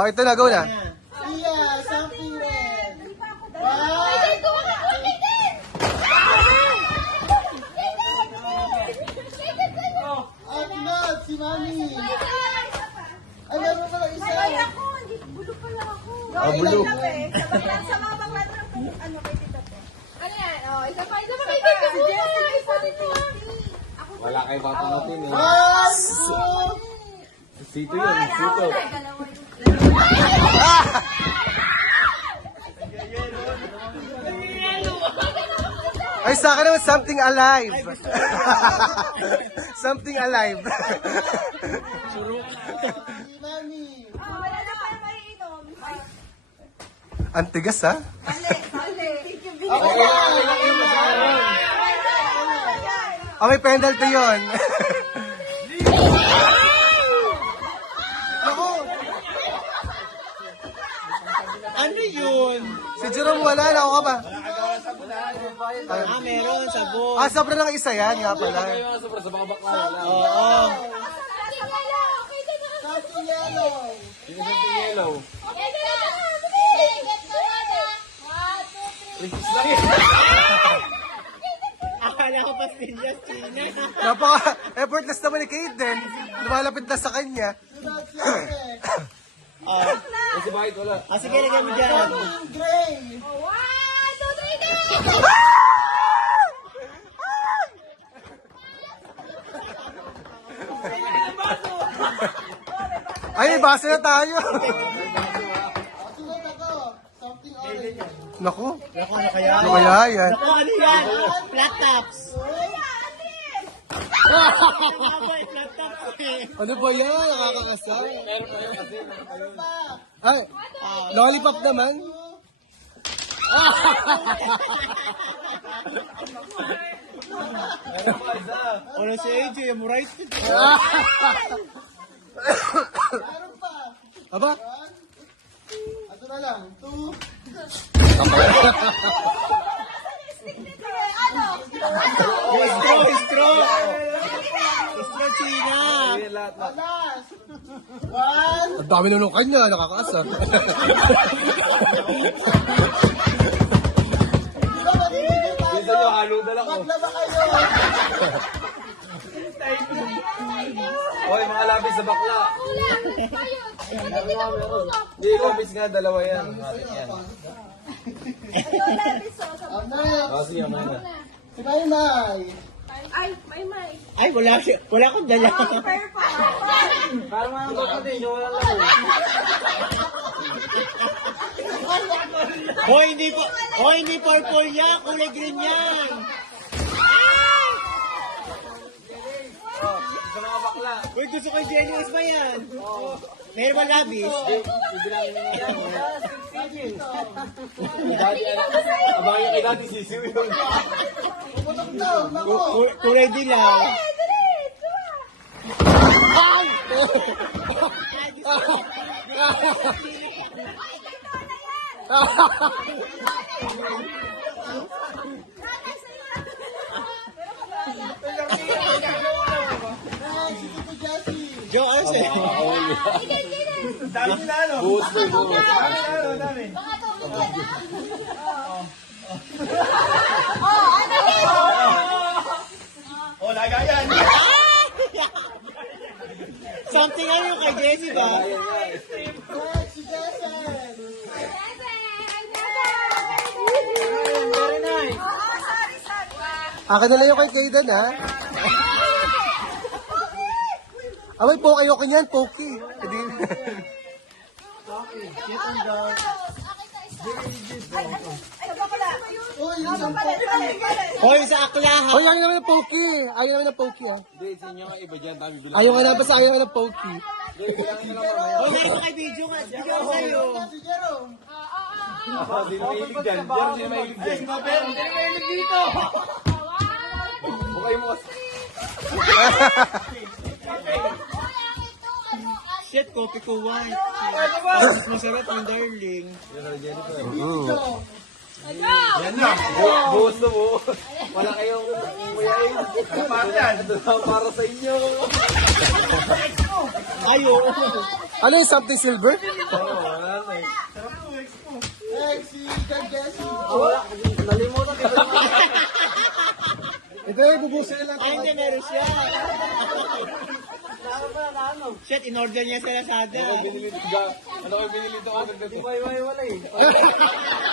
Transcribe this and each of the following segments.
Oh, ito na, go na. Yeah, something red. At not, si Mami. Ay, meron pala isa. Ay, ako, hindi, bulok pa lang ako. Oh, bulok. Sa mga bakla na lang, ano, kay Tita po. Ano yan? Oh, isa pa kay Tita po. Isa dito. Wala kayo papanutin eh. One, Sito yun, sito. Ay, sa akin naman, something alive. Something alive. si Mami. Oh, wala na pa yung maiinom. Ang tigas, ha? Mali. Ako yan. Oh, may penalty yun. Ano yun? Si Jerome wala na, ako ka ba? Meron, sabon. Ah, sobra lang isa yan, nga pala. Kayo nga sobra sa mga bakla. Oo. Something yellow. Sino sa yellow? Princess lang eh. Akala ko pastillas, China. Napaka-effortless naman ni Kaden. Lumalapit na sa kanya. Kasi bakit wala? Sige, lagyan mo dyan. Gray. Ay, base na tayo. Sunod ako. Something orange. Naku, Naku, ano kaya? ano kaya yan? Naku, ano yan? Flat tops. Flat tops eh. Ano ba yan? Nakakakasal. Ay, lollipop naman. Wala si AJ, I'm right. Meron pa. Aba? Ito na lang. 2. Straw. Straw, China. Last. 1. Ang dami na nung kanya, nakakaasar. Diba, magbibigay tayo? Minsan yung halo na lang oh. Maglaba kayo. Hoy, mga labis sa bakla. Hindi, labis nga, dalawa yan. Yan. Next. Sige, may na. Si Maymay. Ay, may. Ay, wala akong dala. Fair pa. Parang mga bakla din, wala lang. Hindi purple yan. Kulay green yan. Sa mga bakla. Uy, gusto ko yung Genius pa yan. Meron ba labis? Ibilangin na yan. Abangin kay dati sisiw yun. Putok daw. Naku. Kulay dilaw. Si Tito Jessie. Jo, ano sa'yo? Buhos ko yung buhos. Something ano yung kay Jessie ba? Next, si Jessen. Akin na lang yung kay Kaden, ha? Away, poke ayoko niyan, poke. Hindi. Uy, yun ang pala. Hoy, sa akla ha. Hoy, ayaw naman ng poke. Ayaw naman ng poke, ha? Hindi, sa inyo nga iba dyan. Dami bilang. Ayaw nga na, basta ayaw naman ng poke. Hindi, bilangin nyo lang mamaya. Hoy, meron pa kay video nga. Video ko sa'yo. Si Jerome. Hindi na mahilig dyan. Diyan sila mahilig dyan. Hindi na mahilig dito. Bukay mo kasi. Shit, kopi ko white. Mas masarap yung darling. Yan na. Buhos na buhos. Wala kayong umuyain. Para sa inyo. Ayo. Ano yung something silver? Eh, si Kag Jesse. Ito yung bubusin nila. Ay, hindi, meron siya. Shit, in-order niya sa Lazada. Ano ko binili ito agad na ito? Wala eh.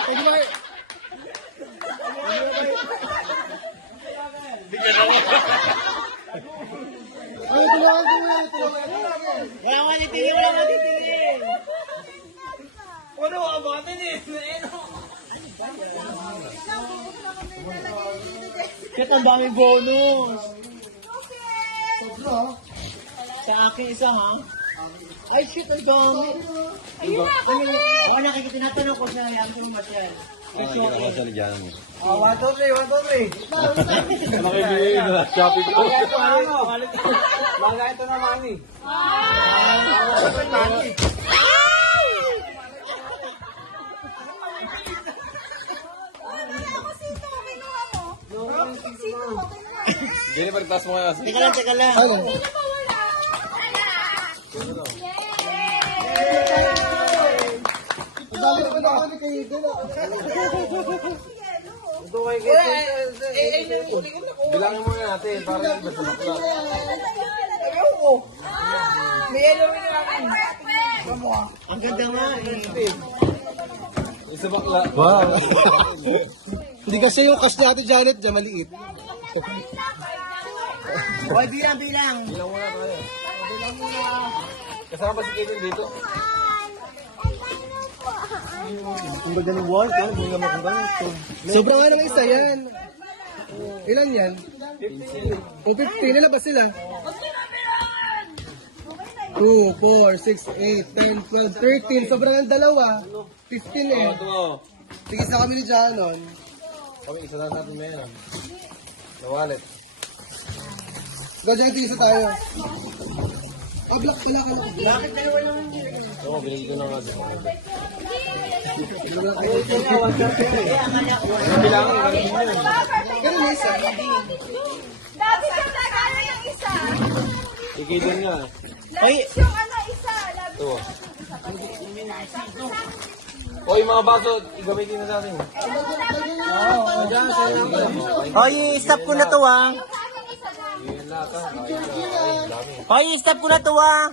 Pwede ba kayo? Ay, tulungan ko nga. Tulungan ko. Wala matitili, wala matitili. Ano ang batin eh? Shit, ang daming bonus. Sobra. Sa akin isa, ha? Ay, shit, ang dami. Ayun na, kasi! Oo, nakikita, tinatanong ko siya, yan ko masyal. Kasi Hindi ka sa dyan. 1, 2, 3, 1, 2, 3. Ano kayo binili na? Shopping ko. Mga ito naman eh. Sino mo kinuha mo? Sino mo kinuha mo? Gini, pagtas mo kaya. Teka lang, teka lang. Ano? Sino mo wala? Dali ko na kami kayo din. Bilangin mo na natin para hindi ba sa Ang ganda nga eh. Isa bakla. Wow. Hindi kasi yung cash natin, Janet, dyan maliit. Hoy, bilang, bilang. Bilang muna tayo. Kasama si Kevin dito. Ang ganda ng wall, oh. Hindi nga makagano. Sobrang nga ng isa yan. Ilan yan? 50. 50. Nilabas sila. 2, 4, 6, 8, 10, 12, 13. Sobrang ang dalawa. 15 eh. Ito. Sige sa kami ni Janon. Kami, isa na natin may na wallet. Go dyan, tigisa tayo. Black pala ka lang. Bakit dalawa lang? Oo, binili ko na nga. Bilangin. Ganun yung isa. Dami siyang nagano yung isa. Ikidin nga. Labis yung ano isa. Labis Ito. Oy, mga baso, igamitin na natin. Hoy, stop ko na to, ah. yung isa. Yan lahat ha. Hoy, stop ko na to, ah.